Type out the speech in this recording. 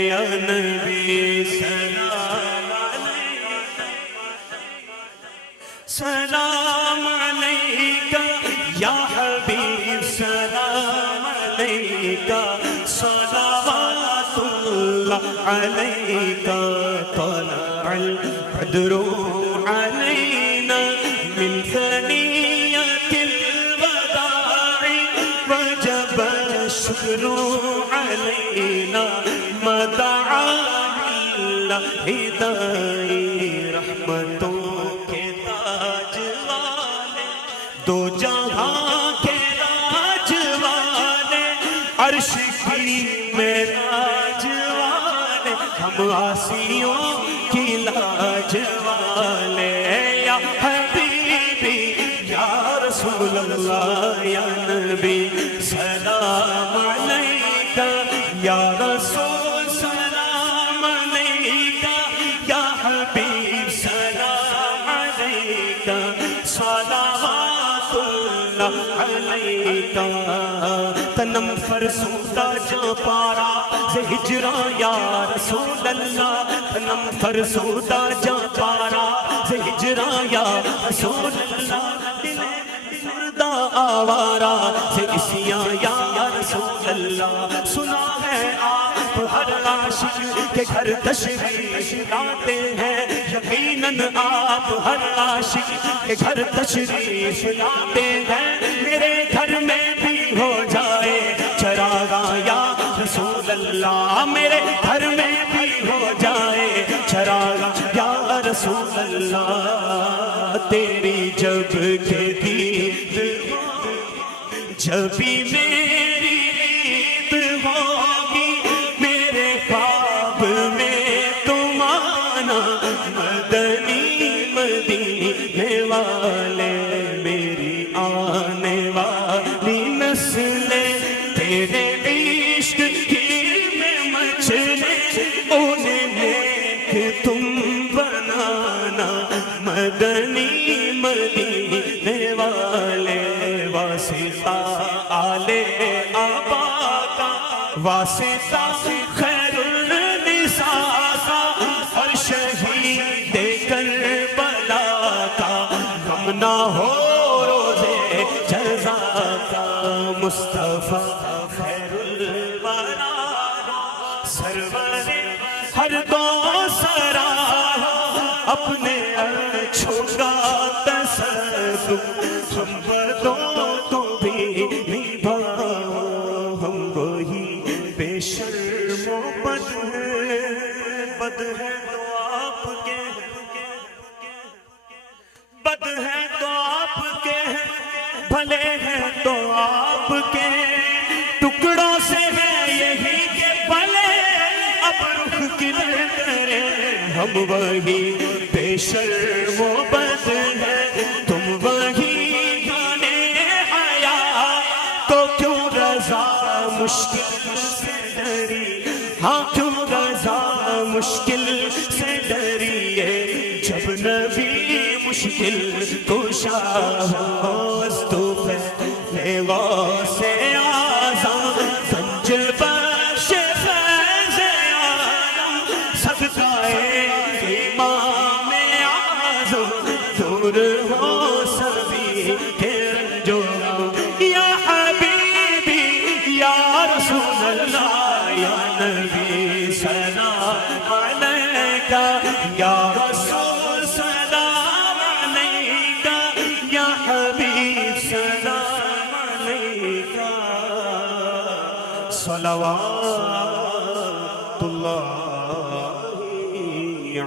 یا نبی سلام علیکہ، سلام علیکہ یا حبیب سلام علیکہ، صلوات اللہ علیکہ، طلع البدر علینا من ثنیۃ الوداع وجب الشکر علینا ما دعا اللہ داعی، رحمتوں کے تاج والے، دو جہاں کے راج والے، عرش کی معراج والے، ہم عاصیوں کی لاج والے، یا حبیبی یا رسول اللہ یا نبی سلام علیکہ، یا رسول سلام علیکہ، یا حبیب سلام علیکہ، صلوات اللہ علیکہ، تنم فرسودہ جا پارا سے ہجرا یا رسول اللہ، تنم فرسودہ جا پارا سے ہجرا یا رسول اللہ، مردہ آوارہ سے اسیاں یا رسول اللہ، سنا ہے آپ ہر عاشق کے گھر تشریف لاتے ہیں، یقیناً آپ ہر عاشق کے گھر تشریف لاتے ہیں، میرے گھر میں بھی ہو جائے چراغاں یا رسول اللہ، میرے گھر میں بھی ہو جائے چراغاں یا رسول اللہ، تیری جب کہ دید جبھی میری عید ہوگی، میرے خواب میں تم آنا مدنی مدینے والے، میری آنے والی نسلیں تیرے عشق کی میں مچھلے، انہیں نیک تم بنانا مدنی مدینے والے، واسطہ آل آبا کا، واسطہ خیر النساء کا، اور شہید کربلا کا، غم نہ ہو روزے جزا کا، مصطفیٰ خیر الورا سرور ہر دو سرا، اپنے اچھوں کا تصدق ہم بدوں تو بھی نبھاؤ، ہم وہی بے شرم و بد ہیں تو آپ کے، بد ہیں تو آپ کے، بھلے ہیں تو آپ کے، ٹکڑوں سے ہے یہی کہ بھلے اب رخ کدھر کریں، ہم وہی بے شرم و بد ہیں، تم وہی گانے حیا، تو کیوں رضا مشکل سے ڈری، ہاں کیوں رضا مشکل سے ڈریے، جب نبی مشکل کشا ہو، استغفر غوث اعظم گنج بخش فیض عالم، صدقہ امام اعظم دور ہو سبھی کے رنج و غم، یا حبیبی یا رسول اللہ یا نبی سلام علیکہ، یا رسول سلام علیکہ، یا حبیب سلام علیکہ، صلوات اللہ علیہ